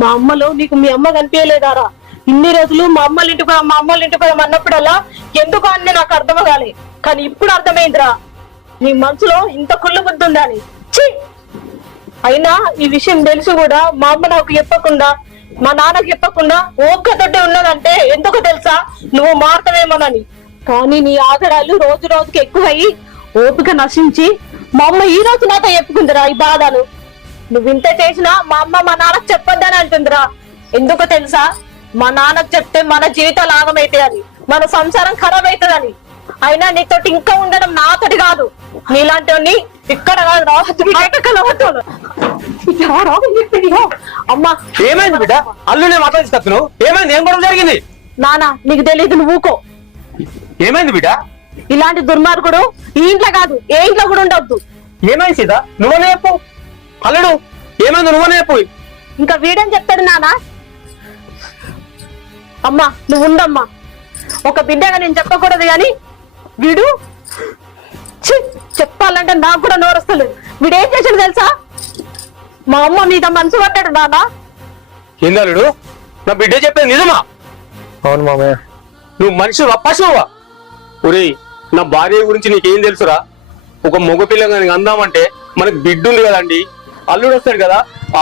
మా అమ్మలో నీకు మీ అమ్మ కనిపించలేదారా? ఇన్ని రోజులు మా అమ్మల ఇంటికి పోదాం అన్నప్పుడల్లా ఎందుకు అని నాకు అర్థం కాలే, కానీ ఇప్పుడు అర్థమైందిరా నీ మనసులో ఇంత కుళ్ళు బుద్ధి ఉందా అని. అయినా ఈ విషయం తెలిసి కూడా మా అమ్మ నాకు చెప్పకుండా మా నాన్నకు చెప్పకుండా ఓపికతోటి ఉన్నదంటే ఎందుకు తెలుసా? నువ్వు మారుతావేమోనని. కానీ నీ ఆదరాలు రోజు రోజుకి ఎక్కువయ్యి ఓపిక నశించి మా అమ్మ ఈ రోజు నాతో చెప్పుకుందిరా ఈ బాధలు. నువ్వు ఇంత చేసినా మా అమ్మ మా నాన్నకు చెప్పొద్దని అంటుందిరా. ఎందుకో తెలుసా? మా నాన్నకు చెప్తే మన జీవితాలు ఆగమైతాయని, మన సంసారం ఖరాబ్ అవుతుందని. అయినా నీతోటి ఇంకా ఉండడం నాతోటి కాదు, నీలాంటి ఇక్కడ కాదు. అమ్మా ఏమైంది బిడ్డ? అల్లునే మాట్లాడిస్తున్నావు, ఏమైంది? ఏం గొడవ జరిగింది? నానా నీకు తెలియదు, నువ్వు ఊకో. ఏమైంది బిడ్డ? ఇలాంటి దుర్మార్గుడు ఈ ఇంట్లో కాదు ఏ ఇంట్లో కూడా ఉండొద్దు. ఏమైంది సీత? నువ్వనే చెప్పు. అల్లుడు ఏమైంది? నువ్వనే చెప్పు. ఇంకా వీడని చెప్తాడు నానా. అమ్మా నువ్వు ఉండమ్మా, ఒక బిడ్డగా నేను చెప్పకూడదు కానీ వీడు చెప్పాలంటే నాకు కూడా నోరస్తలేదు. వీడేం చేశాడు తెలుసా? మా అమ్మ మీద మనసు పట్టాడు నాన్న. ఏంది అల్లుడు? నా బిడ్డ చెప్పేది నిజమా? అవును మామయ్య. నువ్వు మనిషి పశువా? ఒరేయ్, నా భార్య గురించి నీకేం తెలుసురా? ఒక మగ పిల్లగా అందామంటే మనకు బిడ్డ ఉంది కదండి, అల్లుడు వస్తాడు కదా,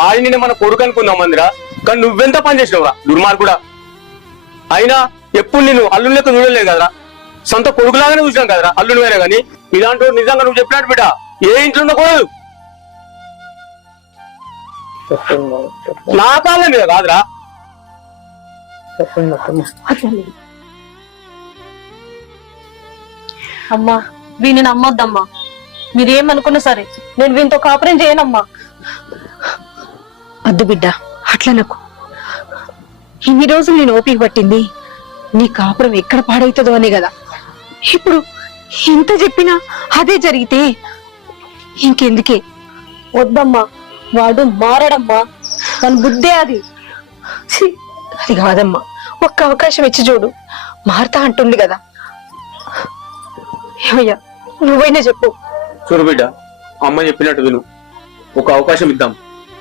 ఆయననే మన కొడుకు అనుకుందాం మందిరా. కానీ నువ్వెంత పని చేసినవురా దుర్మార్గుడా. అయినా ఎప్పుడు నేను అల్లుడు లెక్క చూడలేదు కదరా, సొంత కొడుకులాగానే చూసినాం కదరా అల్లుడు వేరే. కానీ ఇలాంటి నిజంగా నువ్వు చెప్పినట్టు బిడ్డ ఏ ఇంట్లో ఉండకూడదు. నా కాలం మీద కాదురా. అమ్మా వీని నమ్మొద్దమ్మా, మీరేమనుకున్నా సరే నేను వీనితో కాపురం చేయనమ్మా. వద్దు బిడ్డ, అట్లా నాకు ఇన్ని రోజులు నేను ఓపిక పట్టింది నీ కాపురం ఎక్కడ పాడవుతుందో అనే కదా. ఇప్పుడు ఇంత చెప్పినా అదే జరిగితే ఇంకెందుకే. వద్దమ్మా, వాడు మారడమ్మా, తన బుద్ధే అది. అది కాదమ్మా, ఒక్క అవకాశం ఇచ్చి చూడు, మారుతా అంటుంది కదా. ఏమయ్యా నువ్వైనా చెప్పు. చూడు బిడ్డ, అమ్మ చెప్పినట్టు విను, ఒక అవకాశం ఇద్దాం.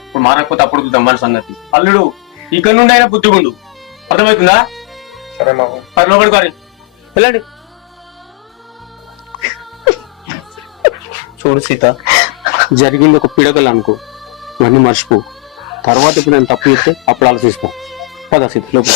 ఇప్పుడు మారకపోతే అప్పుడు చూద్దాం మన సంగతి. అల్లుడు ఇక్కడ నుండి అయినా బుద్ధిగుండు, అర్థమవుతుందా? సరే మామ. లోపడి కారి వెళ్ళండి. చూడు సీత, జరిగింది ఒక పిడకలు అనుకో, ఇవన్నీ మర్చిపో. తర్వాత ఇప్పుడు నేను తప్పు చేస్తే అప్పుడు ఆలోచిస్తాం. పద సీత లోపల.